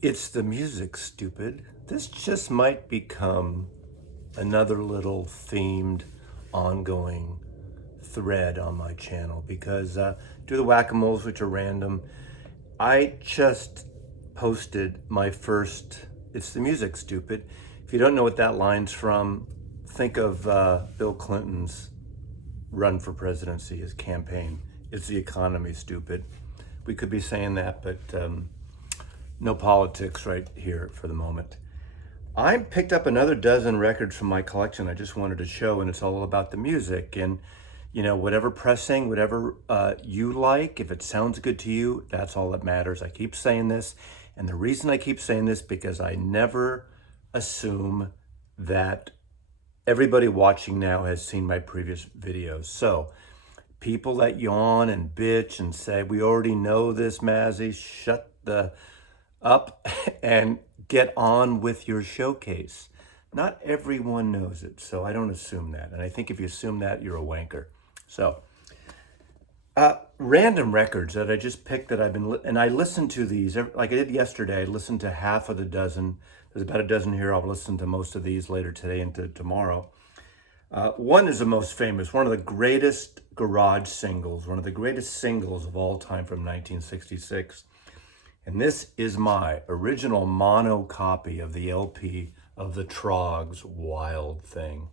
It's the music, stupid. This just might become another little themed, ongoing thread on my channel because do the whack-a-moles, which are random. I just posted my first It's the Music, Stupid. If you don't know what that line's from, think of Bill Clinton's run for presidency, his campaign. It's the economy, stupid. We could be saying that, but no politics right here for the moment. I picked up another dozen records from my collection I just wanted to show, and it's all about the music. And, you know, whatever pressing, whatever you like, if it sounds good to you, that's all that matters. I keep saying this, and the reason I keep saying this because I never assume that everybody watching now has seen my previous videos. So people that yawn and bitch and say, we already know this, Mazzy, shut the up and get on with your showcase. Not everyone knows it, so I don't assume that. And I think if you assume that, you're a wanker. So, random records that I just picked that I've been, and I listened to these, like I did yesterday, I listened to half of the dozen. There's about a dozen here. I'll listen to most of these later today and tomorrow. One is the most famous, one of the greatest garage singles, one of the greatest singles of all time from 1966. And this is my original mono copy of the LP of the Troggs, Wild Thing.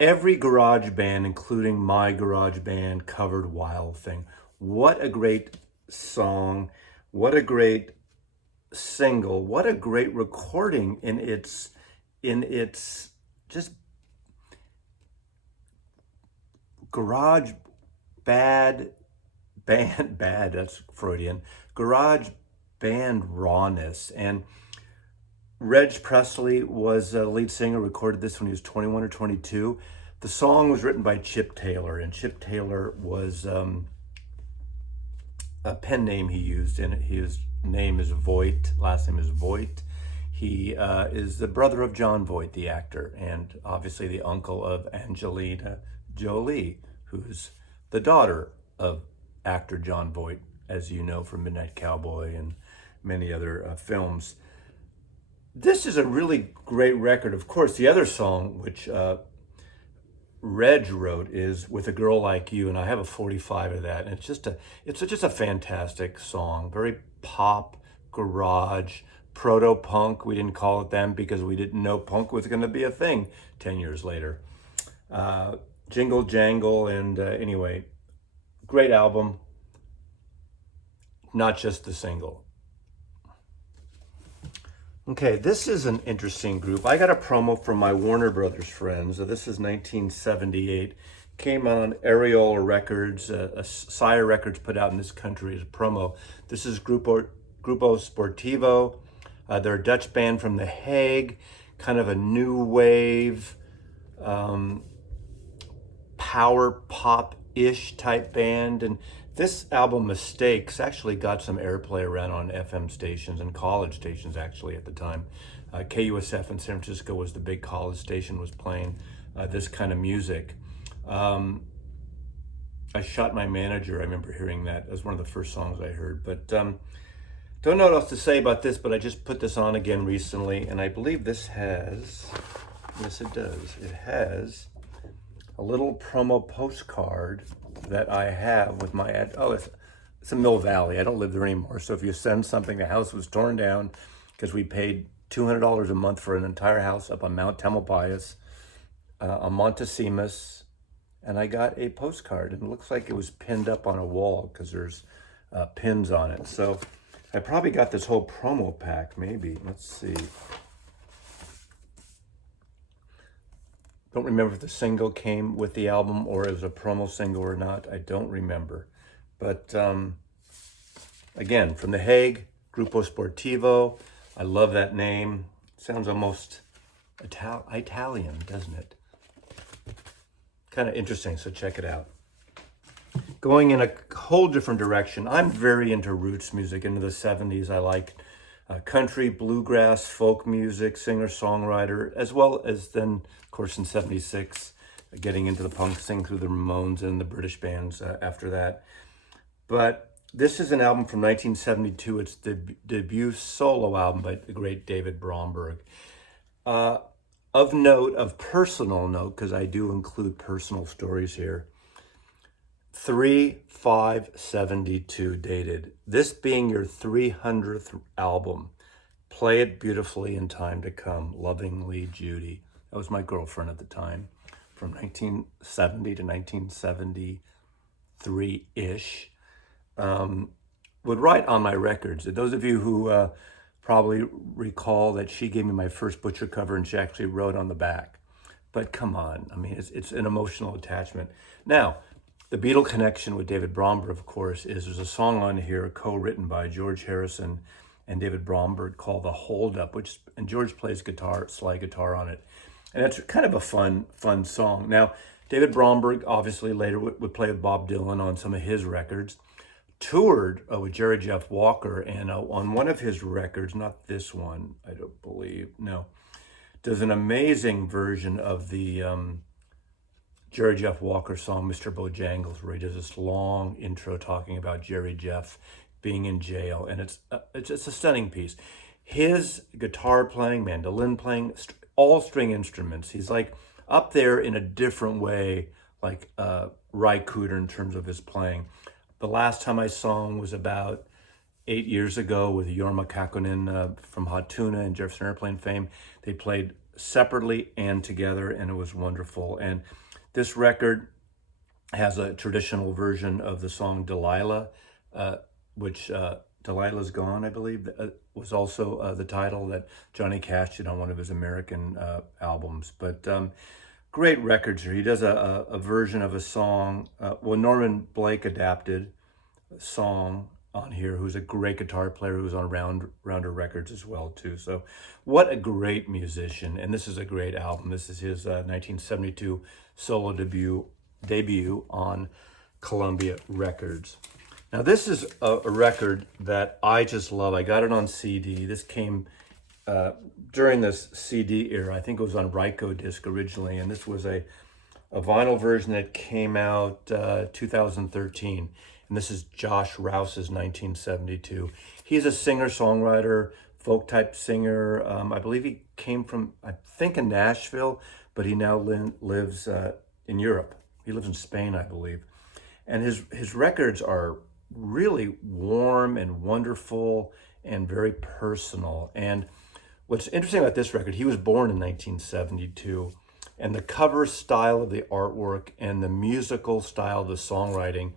Every garage band, including my garage band, covered Wild Thing. What a great song. What a great single. What a great recording in its just garage band, that's Freudian, garage band rawness. And Reg Presley was a lead singer, recorded this when he was 21 or 22. The song was written by Chip Taylor, and Chip Taylor was a pen name he used in it. His name is Voight, last name is Voight. He is the brother of John Voight, the actor, and obviously the uncle of Angelina Jolie, who's the daughter of actor John Voight, as you know from Midnight Cowboy and many other films. This is a really great record. Of course, the other song, which Reg wrote, is With a Girl Like You, and I have a 45 of that. And it's just a fantastic song. Very pop, garage, proto-punk. We didn't call it them because we didn't know punk was going to be a thing 10 years later. Jingle Jangle, and anyway, great album. Not just the single. Okay, this is an interesting group. I got a promo from my Warner Brothers friends. This is 1978. Came on Areola Records, Sire Records put out in this country as a promo. This is Grupo Sportivo. They're a Dutch band from The Hague, kind of a new wave, power pop-ish type band. And this album, Mistakes, actually got some airplay around on FM stations and college stations actually at the time. KUSF in San Francisco was the big college station, was playing this kind of music. I Shot My Manager, I remember hearing that as one of the first songs I heard. But don't know what else to say about this, but I just put this on again recently, and I believe this has, yes it does, it has a little promo postcard that I have with my ad. Oh, it's in Mill Valley. I don't live there anymore. So if you send something, the house was torn down because we paid $200 a month for an entire house up on Mount Tamalpais, on Montesinos, and I got a postcard, and it looks like it was pinned up on a wall because there's pins on it. So I probably got this whole promo pack, maybe. Let's see. Don't remember if the single came with the album or it was a promo single or not. I don't remember. But again, from The Hague, Grupo Sportivo. I love that name. Sounds almost Italian, doesn't it? Kind of interesting, so check it out. Going in a whole different direction. I'm very into roots music. Into the 70s, I liked country, bluegrass, folk music, singer-songwriter, as well as then, of course, in 76, getting into the punk, sing through the Ramones and the British bands after that. But This is an album from 1972. It's the debut solo album by the great David Bromberg. Uh, of note, of personal note, because I do include personal stories here, 3/5/72 dated. This being your 300th album. Play it beautifully in time to come. Lovingly, Judy. That was my girlfriend at the time, from 1970 to 1973-ish. Would write on my records. Those of you who probably recall that she gave me my first Butcher cover and she actually wrote on the back. But come on, I mean, it's an emotional attachment. Now, the Beatle connection with David Bromberg, of course, is there's a song on here co-written by George Harrison and David Bromberg called The Hold Up, and George plays guitar, slide guitar on it. And it's kind of a fun song. Now, David Bromberg obviously later would play with Bob Dylan on some of his records, toured with Jerry Jeff Walker, and on one of his records, not this one, I don't believe, no, does an amazing version of the Jerry Jeff Walker song, Mr. Bojangles, where he does this long intro talking about Jerry Jeff being in jail, and it's a stunning piece. His guitar playing, mandolin playing, all string instruments. He's like up there in a different way, like Ry Cooder in terms of his playing. The last time I saw him was about 8 years ago with Jorma Kakkonen from Hot Tuna and Jefferson Airplane fame. They played separately and together, and it was wonderful. And this record has a traditional version of the song Delilah, which Delilah's Gone, I believe, was also the title that Johnny Cash did on one of his American albums. But great records here. He does a version of a song, Norman Blake adapted a song on here, who's a great guitar player who's on Rounder Records as well too. So what a great musician, and this is a great album. This is his 1972 solo debut on Columbia Records. Now this is a record that I just love. I got it on CD. This came during this CD era. I think it was on Ryko disc originally, and this was a vinyl version that came out 2013. And this is Josh Rouse's 1972. He's a singer-songwriter, folk-type singer. I believe he came from, I think, in Nashville, but he now lives in Europe. He lives in Spain, I believe. And his records are really warm and wonderful and very personal. And what's interesting about this record, he was born in 1972, and the cover style of the artwork and the musical style of the songwriting,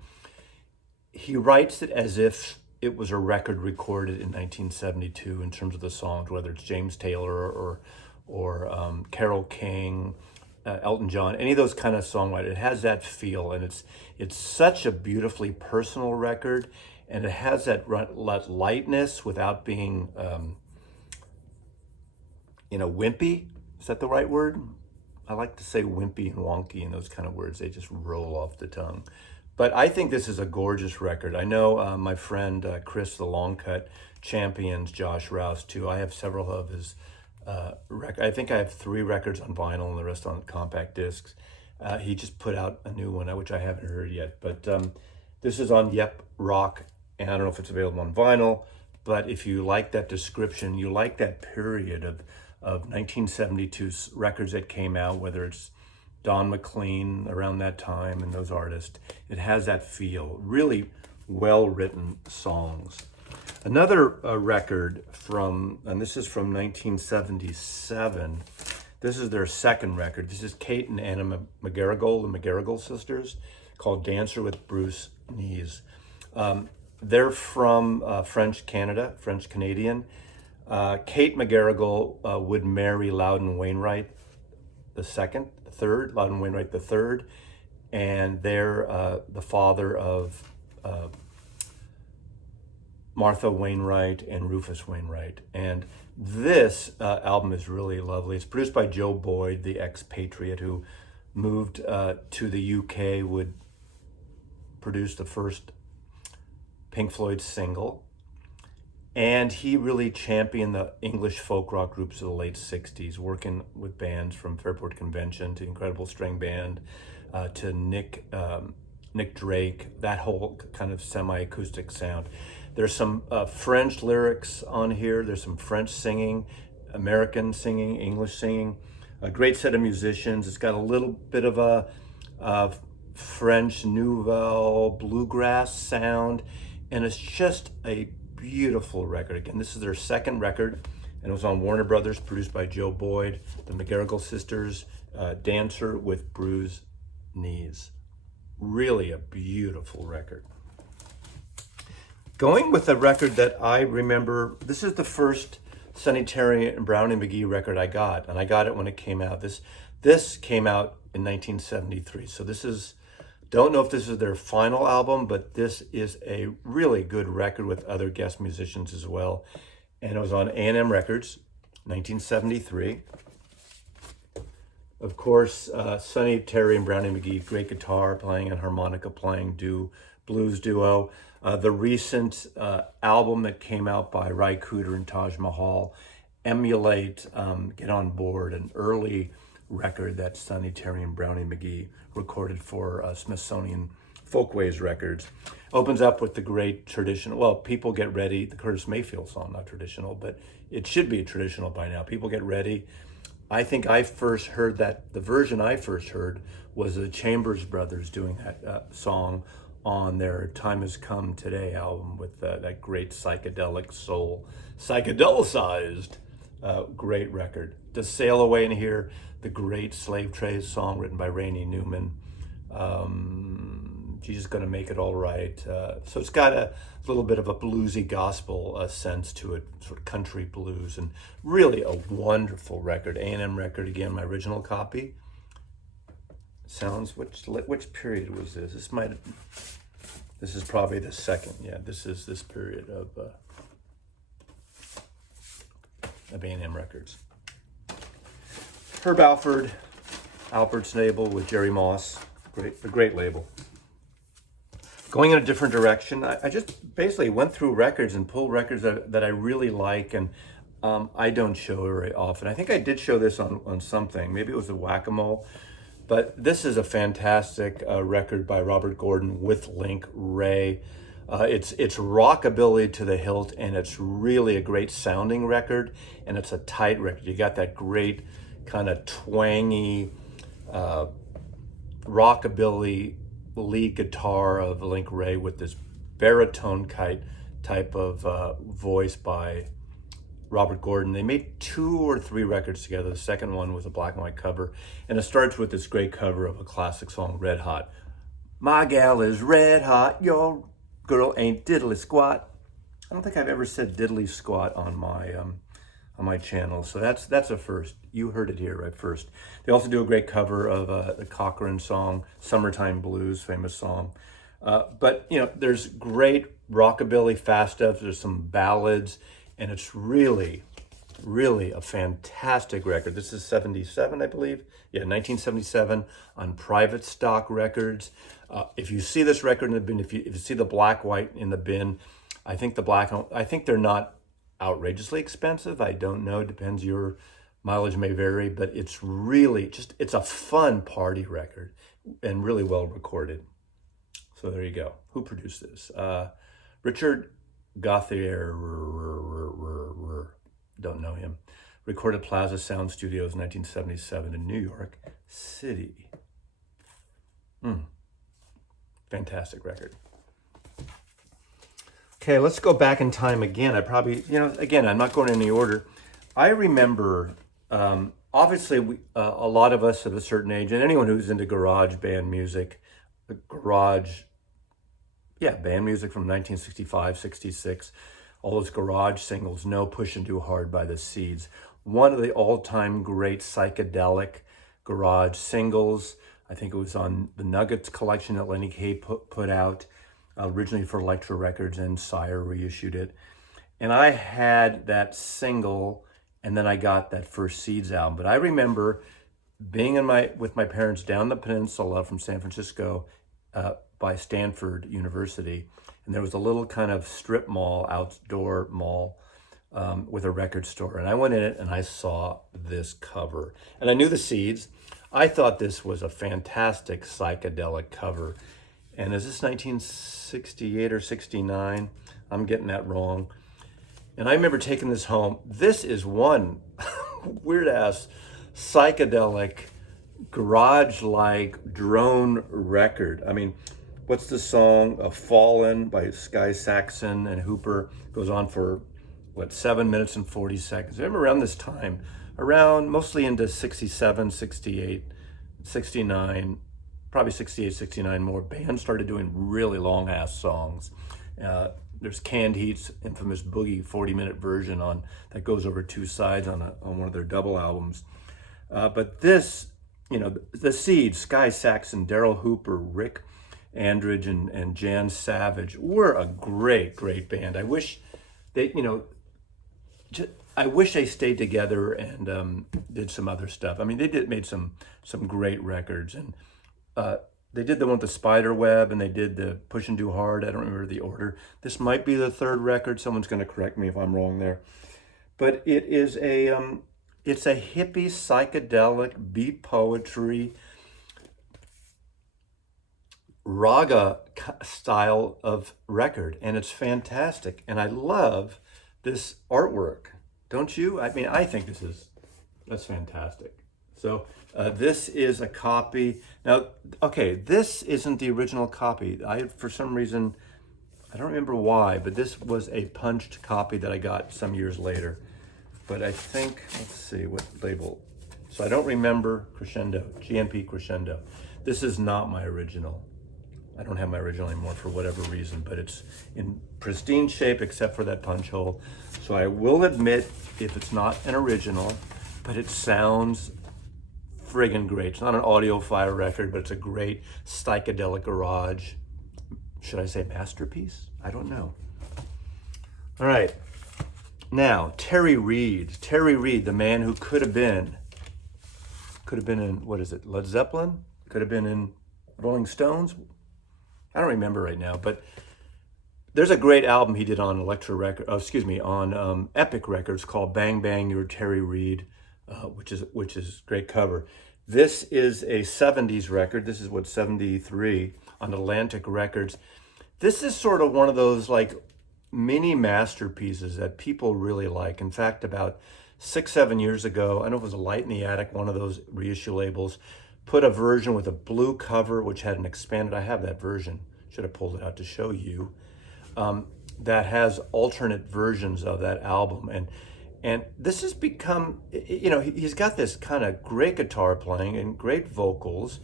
he writes it as if it was a record recorded in 1972 in terms of the songs, whether it's James Taylor or Carole King, Elton John, any of those kind of songwriters. It has that feel, and it's such a beautifully personal record, and it has that lightness without being, wimpy. Is that the right word? I like to say wimpy and wonky and those kind of words. They just roll off the tongue. But I think this is a gorgeous record. I know my friend Chris, the Long Cut, champions Josh Rouse too. I have several of his records. I think I have 3 records on vinyl and the rest on compact discs. He just put out a new one, which I haven't heard yet. But this is on Yep Rock, and I don't know if it's available on vinyl. But if you like that description, you like that period of 1972 records that came out, whether it's Don McLean around that time and those artists, it has that feel. Really well-written songs. Another record and this is from 1977. This is their second record. This is Kate and Anna McGarrigle, the McGarrigle sisters, called Dancer with Bruce Knees. They're from French Canadian. Kate McGarrigle would marry Loudon Wainwright Loudon Wainwright III, and they're the father of Martha Wainwright and Rufus Wainwright. And this album is really lovely. It's produced by Joe Boyd, the expatriate who moved to the UK, would produce the first Pink Floyd single. And he really championed the English folk rock groups of the late 60s, working with bands from Fairport Convention to Incredible String Band to Nick Nick Drake, that whole kind of semi-acoustic sound. There's some French lyrics on here. There's some French singing, American singing, English singing. A great set of musicians. It's got a little bit of a French Nouvelle bluegrass sound, and it's just a beautiful record. Again, this is their second record, and it was on Warner Brothers, produced by Joe Boyd, the McGarrigle sisters, Dancer with Bruised Knees. Really a beautiful record. Going with a record that I remember, this is the first Sonny Terry and Brownie McGee record I got, and I got it when it came out. This came out in 1973, so this is, don't know if this is their final album, but this is a really good record with other guest musicians as well. And it was on A&M Records, 1973. Of course, Sonny Terry and Brownie McGee, great guitar playing and harmonica playing blues duo. The recent album that came out by Ry Cooder and Taj Mahal, Emulate, Get On Board, an early record that Sonny Terry and Brownie McGee recorded for Smithsonian Folkways Records. Opens up with the great traditional, well, People Get Ready, the Curtis Mayfield song, not traditional, but it should be traditional by now. People Get Ready. I think I first heard that, the version I first heard was the Chambers Brothers doing that song on their Time Has Come Today album with that great psychedelic soul, psychedelicized, great record. To Sail Away in here, the great Slave Trade song written by Rainey Newman. She's Gonna Make It All Right. So it's got a little bit of a bluesy gospel sense to it, sort of country blues, and really a wonderful record. A&M record, again, my original copy. Sounds, which period was this? This is probably the second. Yeah, this is this period of A&M Records. Herb Alford, Alfred's label with Jerry Moss, a great label. Going in a different direction, I just basically went through records and pulled records that I really like, and I don't show very often. I think I did show this on something, maybe it was a Whack-A-Mole, but this is a fantastic record by Robert Gordon with Link Wray. It's rockabilly to the hilt, and it's really a great sounding record, and it's a tight record. You got that great kind of twangy rockabilly lead guitar of Link Wray with this baritone type of voice by Robert Gordon. They made 2 or 3 records together. The second one was a black and white cover, and it starts with this great cover of a classic song, Red Hot. My gal is red hot, your girl ain't diddly squat. I don't think I've ever said diddly squat on my channel, so that's a first. You heard it here right first. They also do a great cover of the Cochran song, Summertime Blues, famous song. But you know, there's great rockabilly fast stuff. There's some ballads, and it's really a fantastic record. This is 77, I believe. Yeah, 1977 on Private Stock Records. If you see this record in the bin, if you see the black white in the bin, I think they're not outrageously expensive. I don't know, depends, your mileage may vary, but it's really it's a fun party record and really well recorded. So there you go. Who produced this? Richard Gauthier, don't know him. Recorded Plaza Sound Studios, 1977 in New York City. Fantastic record. Okay, let's go back in time again. Again, I'm not going in any order. I remember, obviously, a lot of us at a certain age, and anyone who's into garage band music, band music from 1965, 66, all those garage singles, No Pushin' Too Hard by the Seeds. One of the all-time great psychedelic garage singles. I think it was on the Nuggets collection that Lenny Kaye put out, originally for Elektra Records, and Sire reissued it. And I had that single, and then I got that first Seeds album. But I remember being with my parents down the peninsula from San Francisco by Stanford University, and there was a little kind of strip mall, outdoor mall, with a record store. And I went in it and I saw this cover. And I knew the Seeds. I thought this was a fantastic psychedelic cover. And is this 1968 or 69? I'm getting that wrong. And I remember taking this home. This is one weird ass psychedelic garage-like drone record. I mean, what's the song? Fallen by Sky Saxon and Hooper goes on for, what, 7 minutes and 40 seconds. I remember around this time, around mostly into 67, 68, 69, probably 68, 69 more, bands started doing really long ass songs. There's Canned Heat's infamous Boogie 40-minute version on that goes over two sides on one of their double albums. But this, you know, the Seeds, Sky Saxon, Daryl Hooper, Rick Andridge, and Jan Savage were a great, great band. I wish they, you know, I wish they stayed together and did some other stuff. I mean, they made some great records, and they did the one with the spider web, and they did the Pushing Too Hard. I don't remember the order. This might be the third record. Someone's going to correct me if I'm wrong there. But it is it's a hippie psychedelic beat poetry raga style of record, and it's fantastic. And I love this artwork, don't you? I mean, I think that's fantastic. So this is a copy. Now, okay, this isn't the original copy. For some reason, I don't remember why, but this was a punched copy that I got some years later. But I think, let's see, what label? So I don't remember Crescendo, GNP Crescendo. This is not my original. I don't have my original anymore for whatever reason, but it's in pristine shape except for that punch hole. So I will admit if it's not an original, but it sounds friggin' great. It's not an audiophile record, but it's a great psychedelic garage. Should I say masterpiece? I don't know. All right. Now, Terry Reid. Terry Reid, the man who could have been in, what is it, Led Zeppelin? Could have been in Rolling Stones? I don't remember right now, but there's a great album he did on on Epic Records called Bang Bang You're Terry Reid, which is great cover. This is a 70s record. This is 73 on Atlantic Records. This is sort of one of those like mini masterpieces that people really like. In fact, about 6-7 years ago, I don't know if it was a Light in the Attic, one of those reissue labels, put a version with a blue cover, which had an expanded, I have that version, should have pulled it out to show you, that has alternate versions of that album. And this has become, you know, he's got this kind of great guitar playing and great vocals.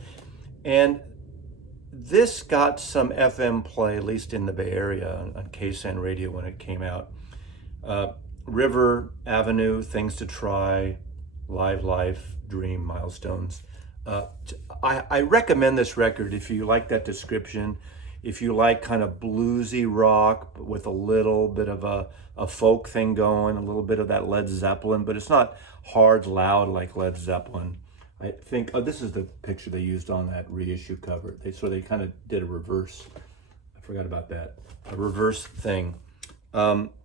And this got some FM play, at least in the Bay Area, on KSAN radio when it came out. River Avenue, Things to Try, Live Life, Dream, Milestones. I recommend this record if you like that description, if you like kind of bluesy rock with a little bit of a folk thing going, a little bit of that Led Zeppelin, but it's not hard, loud like Led Zeppelin. I think, this is the picture they used on that reissue cover. They kind of did a reverse, I forgot about that, a reverse thing. But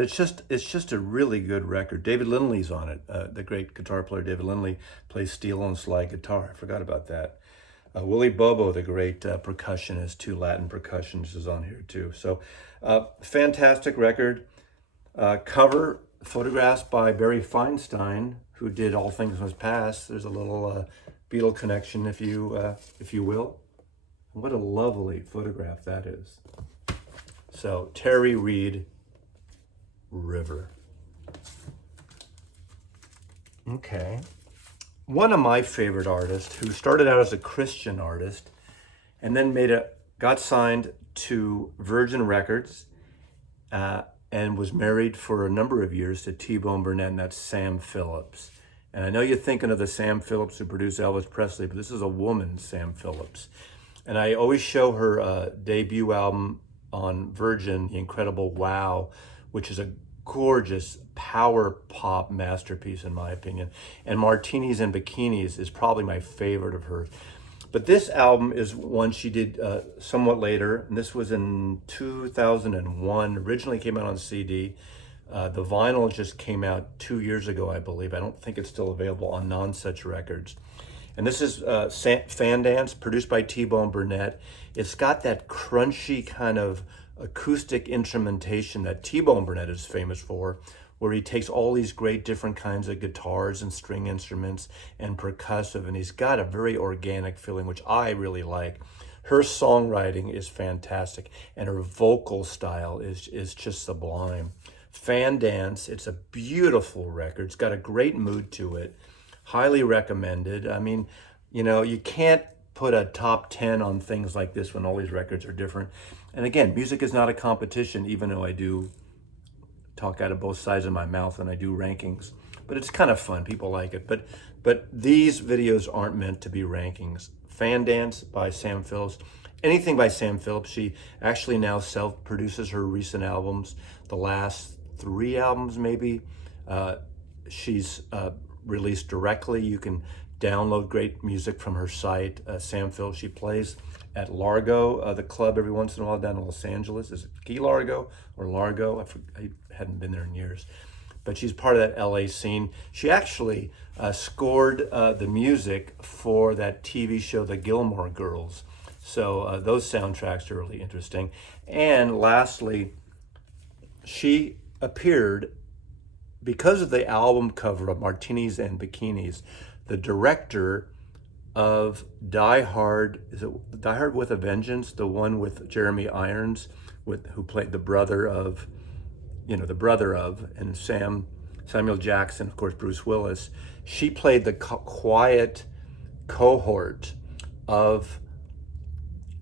it's just a really good record. David Lindley's on it. The great guitar player David Lindley plays steel and slide guitar. I forgot about that. Willie Bobo, the great percussionist, two Latin percussionists, is on here too. So fantastic record. Cover photographs by Barry Feinstein, who did All Things Must Pass. There's a little Beatle connection, if you will. What a lovely photograph that is. So Terry Reid, River. Okay. One of my favorite artists who started out as a Christian artist and then got signed to Virgin Records and was married for a number of years to T-Bone Burnett, and that's Sam Phillips. And I know you're thinking of the Sam Phillips who produced Elvis Presley, but this is a woman, Sam Phillips. And I always show her debut album on Virgin, The Incredible Wow, which is a gorgeous power pop masterpiece in my opinion. And Martinis and Bikinis is probably my favorite of hers. But this album is one she did somewhat later, and this was in 2001. Originally came out on CD. The vinyl just came out 2 years ago, I believe. I don't think it's still available on Non Such Records. And this is Fan Dance, produced by T-Bone Burnett. It's got that crunchy kind of acoustic instrumentation that T-Bone Burnett is famous for, where he takes all these great different kinds of guitars and string instruments and percussive, and he's got a very organic feeling, which I really like. Her songwriting is fantastic, and her vocal style is just sublime. Fan Dance, it's a beautiful record. It's got a great mood to it. Highly recommended. I mean, you know, you can't put a top 10 on things like this when all these records are different. And again, music is not a competition, even though I do talk out of both sides of my mouth and I do rankings. But it's kind of fun. People like it. But these videos aren't meant to be rankings. Fan Dance by Sam Phillips. Anything by Sam Phillips. She actually now self-produces her recent albums. The last 3 albums, maybe, she's released directly. You can download great music from her site. Sam Phillips, she plays at Largo, the club, every once in a while down in Los Angeles. Is it Key Largo or Largo? I hadn't been there in years. But she's part of that LA scene. She actually scored the music for that TV show, The Gilmore Girls. So those soundtracks are really interesting. And lastly, she appeared, because of the album cover of Martinis and Bikinis, the director of Die Hard, is it Die Hard with a Vengeance, the one with Jeremy Irons, who played the brother of, and Samuel Jackson, of course, Bruce Willis. She played the quiet cohort of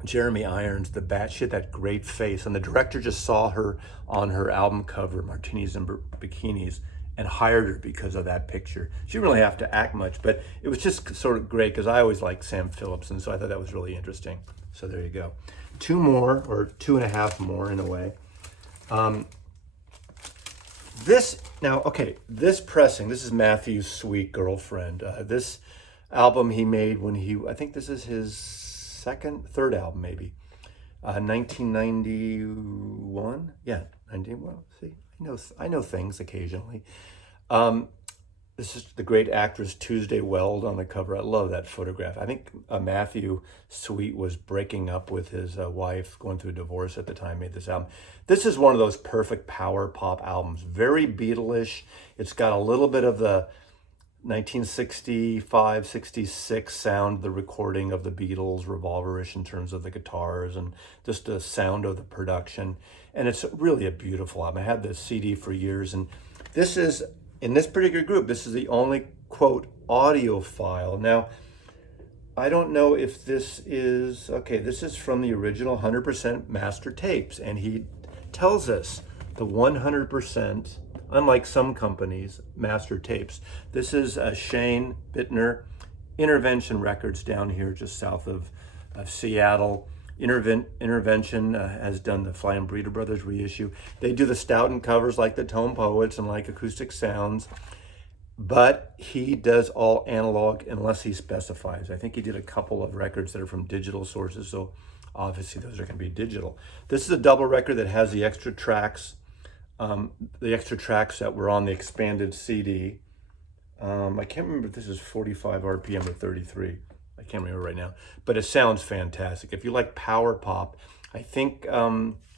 Jeremy Irons, the bat. She had that great face, and the director just saw her on her album cover, Martinis and Bikinis, and hired her because of that picture. She didn't really have to act much, but it was just sort of great because I always liked Sam Phillips, and so I thought that was really interesting. So there you go. 2 more, or 2.5 more in a way. This pressing, this is Matthew's Sweet Girlfriend. This album he made when I think this is his third album maybe, 1991. Yeah, 91. See, I know things occasionally. This is the great actress Tuesday Weld on the cover. I love that photograph. I think Matthew Sweet was breaking up with his wife, going through a divorce at the time, made this album. This is one of those perfect power pop albums. Very Beatles-ish. It's got a little bit of the 1965, 66 sound, the recording of the Beatles, revolverish in terms of the guitars and just the sound of the production. And it's really a beautiful album. I had this CD for years, and this is, in this particular group, this is the only, quote, audiophile. Now, I don't know if this is, this is from the original 100% master tapes, and he tells us the 100%, unlike some companies, master tapes. This is Shane Bittner, Intervention Records down here just south of Seattle. Intervention has done the Fly and Breeder Brothers reissue. They do the Stoughton covers like the Tone Poets and like Acoustic Sounds, but he does all analog unless he specifies. I think he did a couple of records that are from digital sources, so obviously those are going to be digital. This is a double record that has the extra tracks that were on the expanded CD. I can't remember if this is 45 RPM or 33. I can't remember right now, but it sounds fantastic. If you like power pop, I think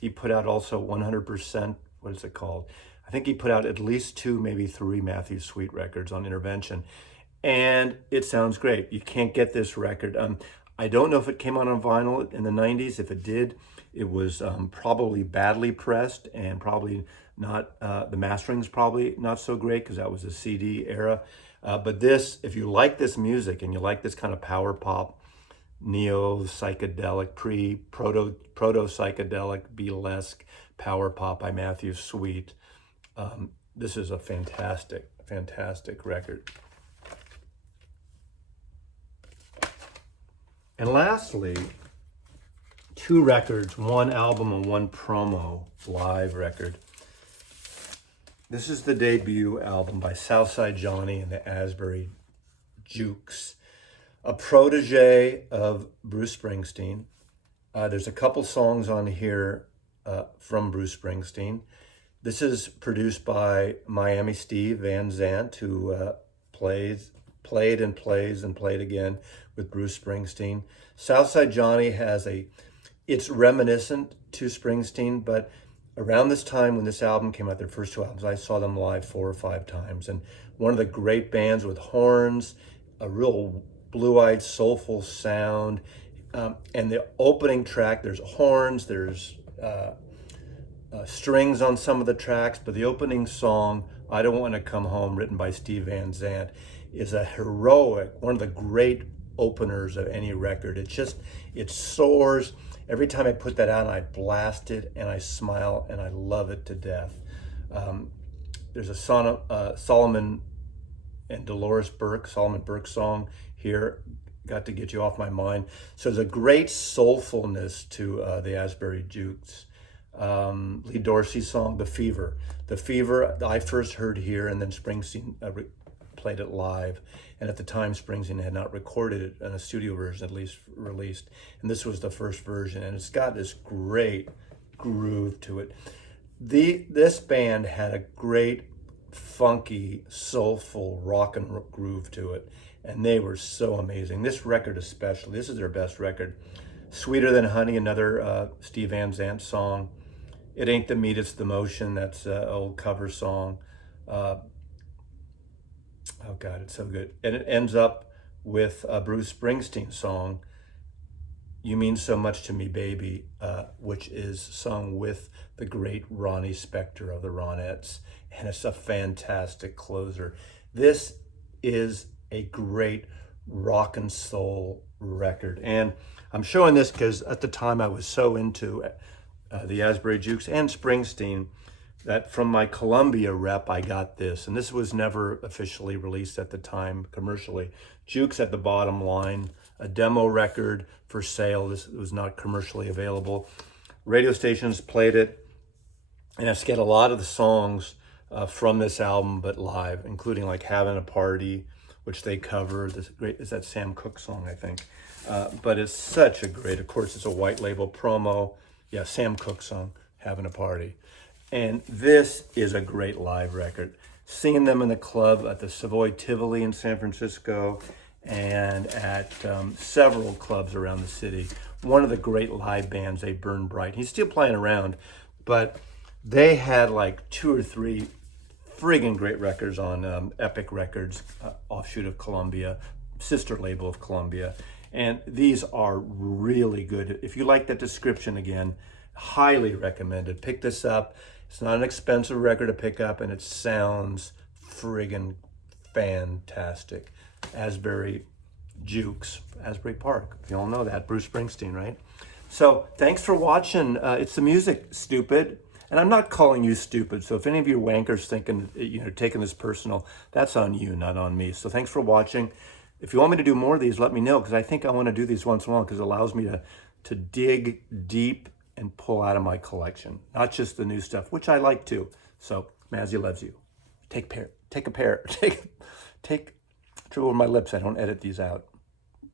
he put out also 100%, what is it called? I think he put out at least 2, maybe 3 Matthew Sweet records on Intervention, and it sounds great. You can't get this record. I don't know if it came out on vinyl in the 90s. If it did, it was probably badly pressed and probably not, the mastering's probably not so great because that was the CD era. But this, if you like this music and you like this kind of power pop, neo-psychedelic, proto-psychedelic, Beatlesque power pop by Matthew Sweet, this is a fantastic, fantastic record. And lastly, 2 records, 1 album and 1 promo live record. This is the debut album by Southside Johnny and the Asbury Jukes, a protege of Bruce Springsteen. There's a couple songs on here from Bruce Springsteen. This is produced by Miami Steve Van Zandt, who plays played and plays and played again with Bruce Springsteen. Southside Johnny it's reminiscent to Springsteen, but around this time when this album came out, their first two albums, I saw them live 4 or 5 times. And one of the great bands with horns, a real blue-eyed, soulful sound. And the opening track, there's horns, there's strings on some of the tracks, but the opening song, I Don't Want to Come Home, written by Steve Van Zandt, is a heroic, one of the great openers of any record. It soars. Every time I put that out, I blast it and I smile and I love it to death. There's a Solomon Burke song here, Got to Get You Off My Mind. So there's a great soulfulness to the Asbury Jukes. Lee Dorsey's song, The Fever. The Fever, I first heard here, and then Springsteen played it live. And at the time, Springsteen had not recorded it in a studio version, at least released. And this was the first version, and it's got this great groove to it. This band had a great, funky, soulful rock and roll groove to it, and they were so amazing. This record especially, this is their best record. Sweeter Than Honey, another Steve Van Zandt song. It Ain't the Meat, It's the Motion, that's an old cover song. Oh God, it's so good. And it ends up with a Bruce Springsteen song, You Mean So Much to Me, Baby, which is sung with the great Ronnie Spector of the Ronettes. And it's a fantastic closer. This is a great rock and soul record. And I'm showing this because at the time I was so into the Asbury Jukes and Springsteen that from my Columbia rep, I got this. And this was never officially released at the time commercially. Jukes at the bottom line, a demo record for sale. This was not commercially available. Radio stations played it. And I get a lot of the songs from this album, but live, including like Having a Party, which they cover. Is that Sam Cooke song, I think. But it's such a great, of course, it's a white label promo. Yeah, Sam Cooke song, Having a Party. And this is a great live record. Seeing them in the club at the Savoy Tivoli in San Francisco and at several clubs around the city. One of the great live bands, they Burn Bright. He's still playing around, but they had like 2 or 3 friggin' great records on Epic Records, offshoot of Columbia, sister label of Columbia. And these are really good. If you like that description again, highly recommended. Pick this up. It's not an expensive record to pick up, and it sounds friggin' fantastic. Asbury Jukes, Asbury Park. You all know that. Bruce Springsteen, right? So thanks for watching. It's the music, stupid. And I'm not calling you stupid. So if any of you wankers thinking, taking this personal, that's on you, not on me. So thanks for watching. If you want me to do more of these, let me know, because I think I want to do these once in a while because it allows me to dig deep and pull out of my collection, not just the new stuff, which I like too. So Mazzy loves you. Take a pair. Trip over my lips. I don't edit these out.